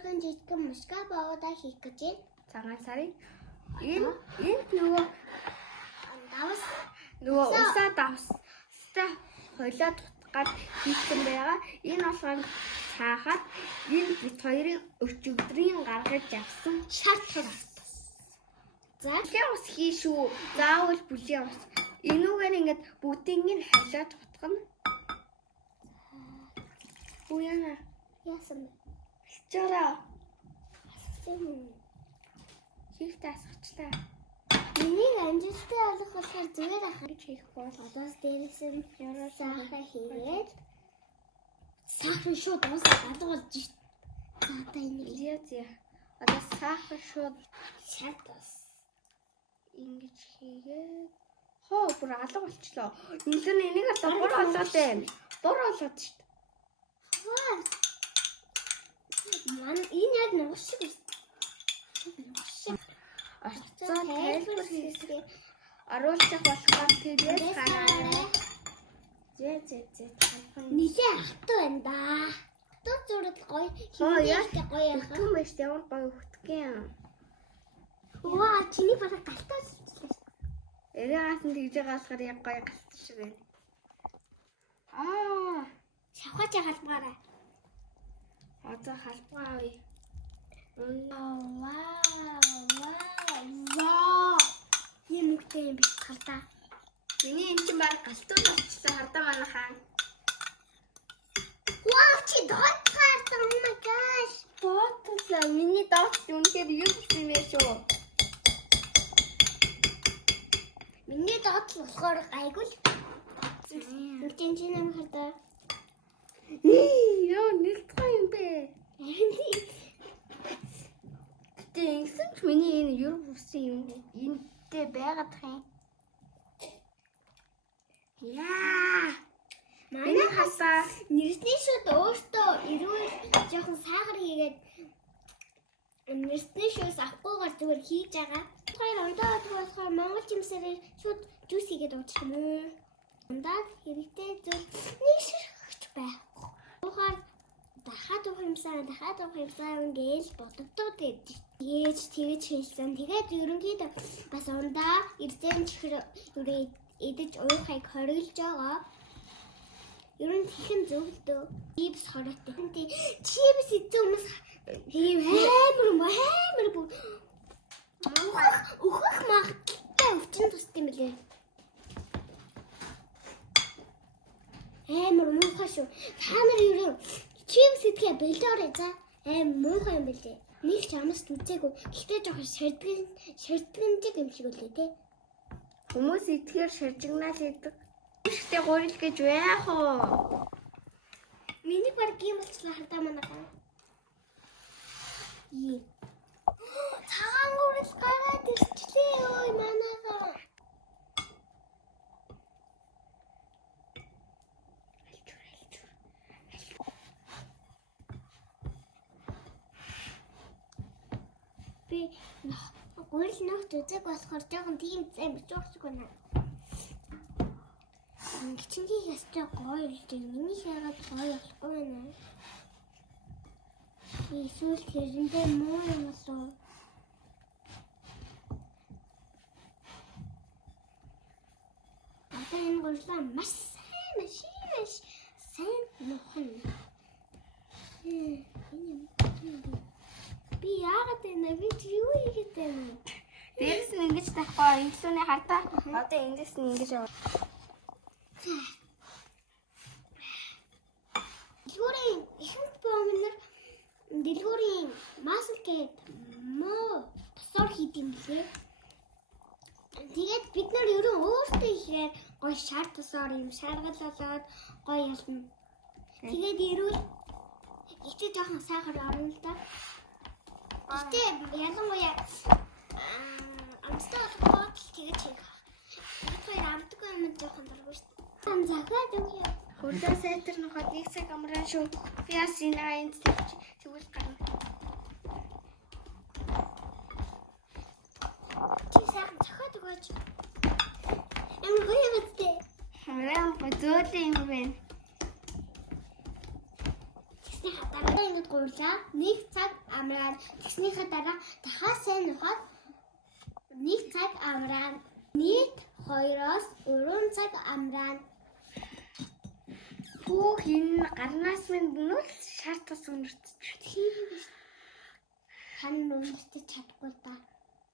өөрхөн жижигхэн мушка боодоо хийх гэж байна. Цагаан сарын энэ нөгөө Давс усаа давстай хойлоод утгаад хийсэн байгаа. Энэ болохоор цаахад энэ бит хоёрын өчигдрийн гаргаж авсан шат тус. За бүлээн ус хий шүү. Заавал бүлээн ус. Энүүгээр ингээд бүгдийг нь хойлоод утгана. Уяна. яасан бэ? Чара. Асуусан. Хийхтэй асуучлаа. Миний амжилттай болох болохоор зүгээр ахаж хийх бол одоос дээрээс нь сахаа хийгээд сахар шууд уусаа гадуулж ш. За одоо энэ Лиазя. Одоо сахар шууд шат тус. ингэж хийгээд хоо бүр алга болчлоо. Илүү энийг одоо бур болоод байна. Бур болоод шүү дээ. Ман энэ яг нэг шиг байна. Орцоо тайлбар хийсгээ оруулах болохоор тэгээд хараа. Зэ талхан. Нилээ ахтай байна да. Хатуу зураг гоё хинээтэй гоё яах. Хөтгөн байж ямар гоё хөтгөн. Ваа чиний бараг галтаа болчихлоо. Эрэгээс нь тэгж гаалахаар яг гоё галт шиг байна. Шавхаач халбаарай. Одоо халбгаа авъя. Вау. Ийм үгтэй юм биш хардаа. Миний энэ чинь баг галтууд болчихсон хардаа манайхаа. Вау чи дот хардаа. Oh my gosh. Ботлоо миний дот үнэхээр юу гэсэн юм шүү. Миний дот болохоор айгуул. Үгтэн чи нам хардаа. Яа нэлтгай юм бэ? Гэтэ ингэсэн ч миний энэ юр бүсэн юм энэтэй байгаад тань. Яа. Манай хасаа Нэрсний шууд өөртөө ирүүл жоохон сахар хийгээд нэрсний шууд авахгүйгээр зүгээр хийж байгаа. Хоёр ондоо болохоор монгол жимсээр шууд жуус хийгээд уучих юм уу? Ондоо хэрэгтэй зүйл нэг ширхэж байхгүй. Ухаар дахиад уух юмсан ингээл бодогдоод байдаг. Тэгэж хийсэн. Тэгээд ерөнхийдөө бас ундаа эрдэн чихэр үрээ идэж уухайг хориглож байгаа. Ер нь хийхэн зөвлөдөө. Чипс хороотой. Чипс идэх хүмүүс амар бүр өөхөх магадaltaй өвчин тусд юм билээ. Амар муухай шүү. Та нар юу чипс идэхээ бэлдээрээ за. Амар муухай юм билээ. Нэг ч амаас үзээгүй. Гэхдээ жоохон ширтгэнжиг юм шиг үлээ те. хүмүүс идэхээр шаржигнал идэг. Ихтэй гурил гэж яах вэ? Миний баг юм болчихлоо хардаа манайхаа. Цагаан гурил гараад ирчлээ ой манайхаа. Би гурил нөхд үзэг болохоор жоохон тийм зэм бич шиг байна. Чиний ястай гоё үлдээ. Миний шагаад гоё болохгүй байна. Эсвэл тэрэндээ муу юм уу? Одоо энэ гурлаа маш сайн нөхөн. Би яагаад энэ видео хийгээд байна? Дээрс нь ингэж тахгүй инглүүний хардаа. Одоо эндээс нь ингэж аваа. Дэлгүүрийн ихэнх бомнор дэлгүүрийн маслгээд муу тосоор хийдэм билээ. Тэгээд бид нар ерөн өөртөө ихээр гоё шар тосоор юм шаргалуулаад гоё ялна. Тэгээд ирүүл ихтэй жоохон сахар орно л да. Гэтэ ялангуяа амттай бодол тэгэж хийх. Тэгэхээр амтгүй юм жоохон дургүй шүү дээ. Захаад өгье. Хөлөө сайтар нөхөд нэг цаг амраа шүү. Би бас энэ айнд тэгвэл гарна. Чи сайхан захаад өгөөч. Ямар гоё юм бэ? Хараа зөөлөн юм байна. Тэгснийхаа дараа ингэж гурлаа. 1 цаг амраад тэгснийхаа дараа дахиад сайн ухаад 1 цаг амраад нийт 2-оос 3 цаг амраад Хүүх энэ гарнаас минь нүл шаартас өнөртч. тийм биш. Хан нүмстэй чадахгүй да.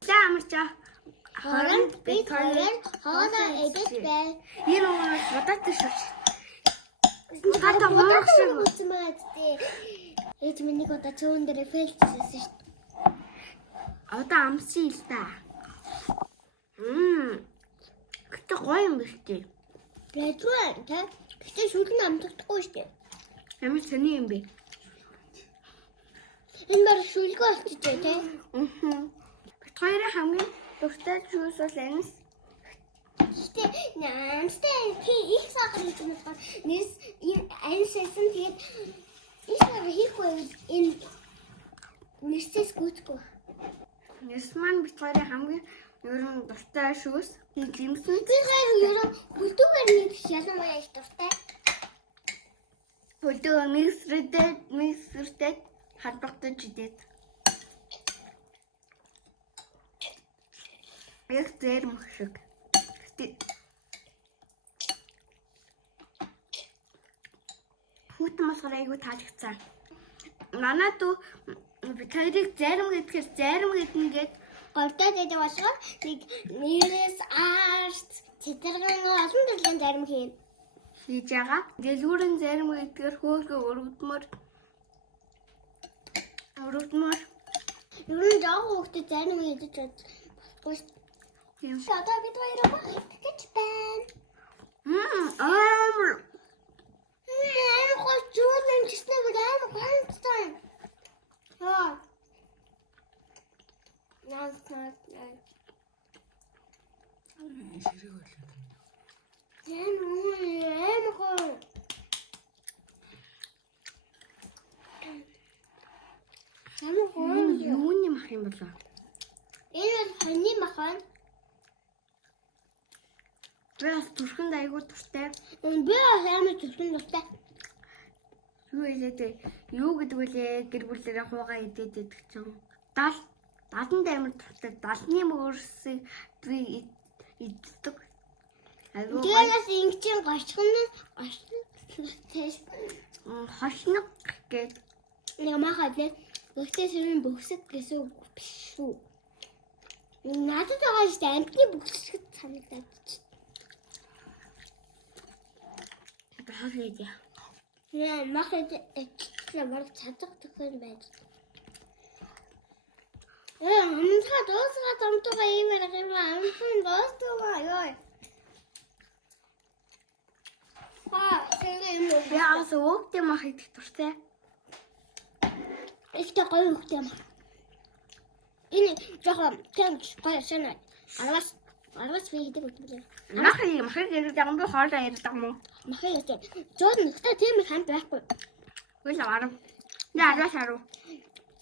За амарчаа. Хооронд бид хоёр хоолоо идэж бай. Энэ уунаас бодоотой шүү. Гадаа бодох шиг болсон байгаад тий. Ээж минь нэг удаа цөөн дээр фэлцсэн шүү дээ. Одоо амссан л та. Гэтэ гоё юм биш тий. Бэдвэн тэ. Гэтэ шүлэн амтдаггүй шүү дээ. Ямар сони юм бэ? Энэ бар шүлгөө олчихжээ тий. Бид хоёрын хамгийн дуртай жуус бол анис. Гэтэ намстай тий их сахар гэж нэг ба нэрс аниссэн тэгээд их сахар хийхгүй энэ нэрсээс гүйтгүй. Нэрс маань бид хоёрын хамгийн ерөн дуртай шүүс. Жимсэн. Би хайр ерөө хөлдүүгээр нэг ялангуяа их дуртай. Хөлдөө миксертэй хадбагдаж идээд. Яг зэр мөх шиг. Хүүтэн болохоор айгүй таалагдсан. Манай дүү бид хоёрыг зарим гэдгээр зарим гэдгээд Говьтой дэдэг болохоор нэг нэрээс арт цэцэргэн олон төрлийн зарим хийн. хийж байгаа. Дэлгүүрэн зарим гэдгээр хөөгөө өргөдмөр. Юу нэг яг хөөхтэй зарим хийж болохгүй. Тийм. Одоо бид хоёроо гэж байна. Амар Хол жуулын чиснэ бүлээн гонцтой. Аа. Наас. Ширэг болоо. Эм хоо. юуны мах юм болоо? Энэ бол хоньны махан. Би бас түрхэнд айгүй дуртай. Би ямар зүтгэн дуртай. Юу хэлээд вэ? Юу гэдэг вүлээ гэр бүлээрээ хуугаа идээд идэх чинь. Даланд амар дуртай. Далны мөрсийг би иддэг. Айгүй Тэгээс ингэчийн гочхон тест хошног гэж нэг махад нэ өгтөө сэрэн бөхсөд гэсэн үг биш шүү. Надад байгаа шүү дээ амтны бөхсөд санагдаад. бахад яа. Яа махад ямар цацаг төхөн байж. Амтха доосга томтойгоо иймэр гэмээ амтхан доосгоо ёо. Биаас өөгтэй мах идэх дуртай. Ихтэй гоё хөхтэй мах. Энэ жоохон тэмч гоё санаа. Арвас би идэг үү? Махыг ирээд байгаа юм би хоолоо ирээд байгаа юм уу? Махыг идэг. Жод нэгтэй тийм их хамт байхгүй. Үгүй л арав. Яа арвас арав.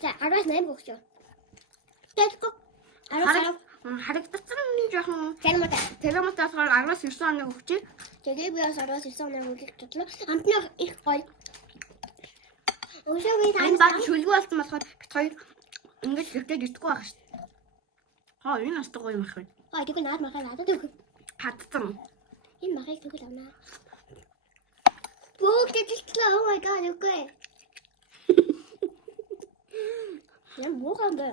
За арвас 8 өгчөө. Тэтгэв. Арвас харагдсан жоохон Тэрэмота болохоор арвас 9 хоног өгчээ. тэгээ би бас арвас 9 хоног өгөх бодлоо. Амтны их гоё. Өшөө би Энэ баг шүлгүү болсон болохоор бит хоёр ингэж лэгтээд идэхгүй байгаа шүү дээ. Хаа энэ астай гоё мах байна. тэгээ наад махаа надад өгөх. Хатцсан. Энэ махыг тэгвэл авнаа. Бүгд гэлтлээ. Oh my god, үгүй. Яа муухан бэ?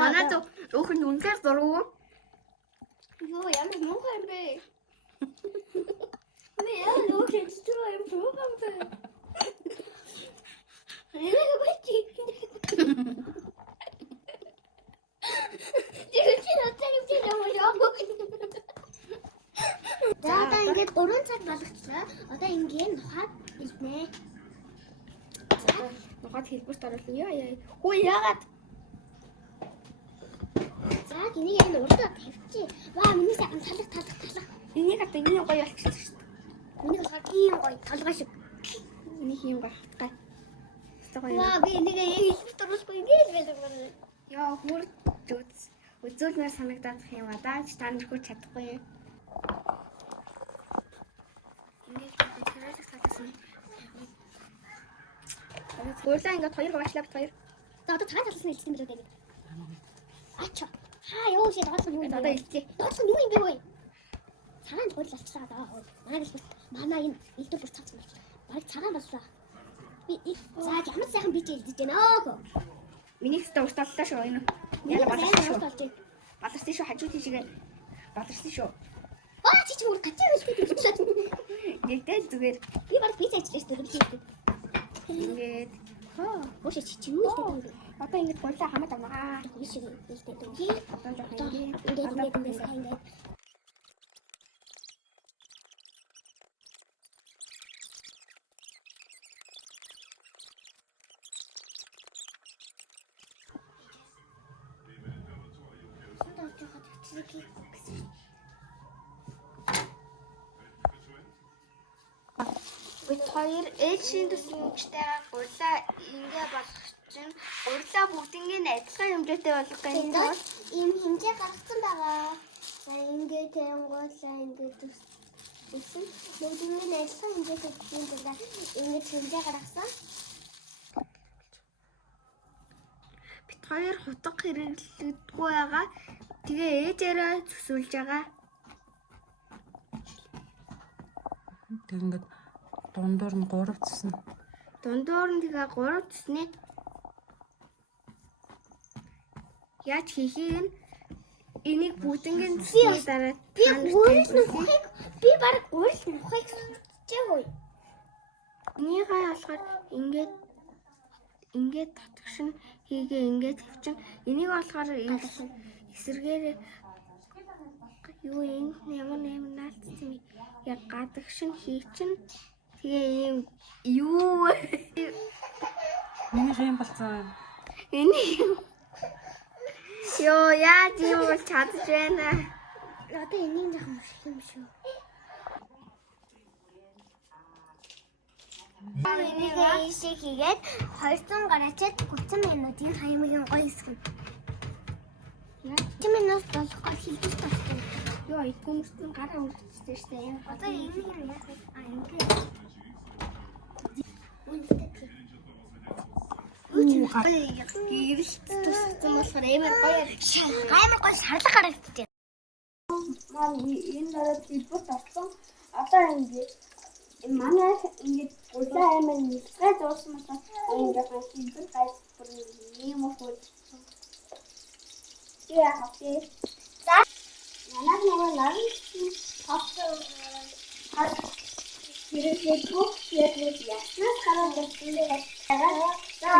Манай то өхөн үнээр зургуу. Юу ямар муухан бэ? Би яа лෝකේ чичроо юм муухан бэ? Энийг бачи. За одоо ингээд 3 цаг болгочлаа. Одоо ингээд нухаад илнэ. Нухад хэлбэрт оруулсан. Яа. Хөө яагаад? За энийг энэ урдаа тавьчих. Ваа миний сайхан талах. Энийг одоо энэ гоё болчихсон шүү дээ. Миний болохоор ийм гоё толгой шиг. Энийг юм гай. Ваа би энийг хэлбэрт оруулахгүй ингээд байлаа. Яа хөр үзүүлмээр санагдаад юм а даа ч та нар хөө чадахгүй юм. Ингээд тэрээс татсан. Гурлаа ингээд хоёр хаваачлаа бит хоёр. За одоо цагаан талсан хэлсэн билүү дээ. Ача. Хаа ёо ши доотлох юу юм Одоо бэ? хэлчихье. Доотлох юу юм бэ хөөе? Цагаан гурил алчсаа даа. Манай л манай энэ илдүү бүр цац юм байна. Бараг цагаан боллоо. Би за ямар сайхан бич хэлдэж байна оо. Миний хэвээр урталлаа шүү энэ. Яа Яа баларсан баларсан шүү. болж байна. Баларсан шүү хажуу тийшээ. Баларсан шүү. Аа чи ч мөр гацаа хэлдэг. Нэгдэл зүгээр Би бараг бич ажиллаж шүү дээ. ингээд Өөшөө чи юу хэлдэг юм бэ? одоо ингээд гурлаа хамаад авнаа. Би шиг хэлдэг юм. Одоо жоох Одоо ингээд ингээд сайн ингээд. Содож жохот хэвчээ. бид хоёр ээлжийн төсөлмөгчтэйгээ гурлаа ингээ болгох чинь гурлаа бүгднийг адилхан хэмжээтэй болгох юм Энд бол ийм хэмжээ гаргасан байгаа. За ингээд тэнгуулаа ингээд үсэн. Бүгднийг адилхан хэмжээтэй хийх гэдэг ингээд хэмжээ гаргасан. бид хоёр хутга хэрэглэгдгүй байгаа. Тэгээ ээжээрээ төсөөлж байгаа. Тэг ингээд дундуур нь 3 цэсэн. Дундуур нь тэгээ 3 цэсний яаж хийхийг нь энийг бүгднийг цэсний дараа Би гурил нухыг би баг гурил нухыг сурчаагүй. энийгээ болохоор ингээд татгшин хийгээ ингээд тавьчин энийг болохоор эсэргээр юу энэ ямар наалцсан яг гадагшин хийчин тэгээ ийм юу Миний юм болцоо. энийг ёо яаж юм бол чадж байна. Одоо энийг жоохон муших юм шүү. Энийг ийшээ хийгээд 200 гараачаад 30 минутын хаймгийн гоё хэсэг. 30 минут болохгүй хийх болсон. Ёо хүмүүс гараа үргэлжлэжтэй штэ. Одоо энийг юм яах вэ? Ингээд. Үнэхээр. Гэрэлт туссан болохоор амар гоё. Амар гоё шарлаг гарагдчихэ. Мам энэ дараад хэлбэл болсон. Одоо ингээд манай ингээд гурлаа амар нэлгээ зурсан болохоор ингээд хэлбэл гайс бүр юм уу. Яа хавтээ. За Манай нар хавтаа хэрэглэхгүй яг яснаас гараад ирсэн. За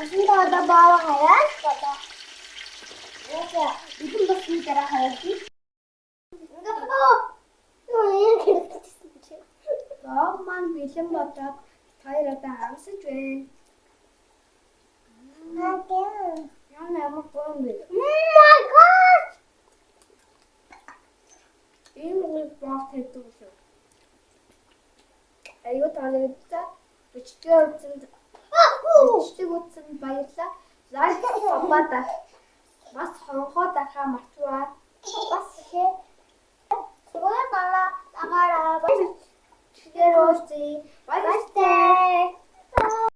Асында одоо баава хараад одоо. яа идэн басны дараа хараад Юу яа хэрэгтэйсэн чи. гоо маань бэлэн бодоод хоёр одоо хагасж байна. Яа ямар гоо бэ? Oh my god. Энэ нэг баах хийдэг шүү. Аюу таалагдсан. Бичгээ үзсэн баярлаа. Лайк аваад бас хонхоо дахаа мартваа. Бас хээ. Сүүл бала агараа. Чигээр уулзъя. Баярлалаа.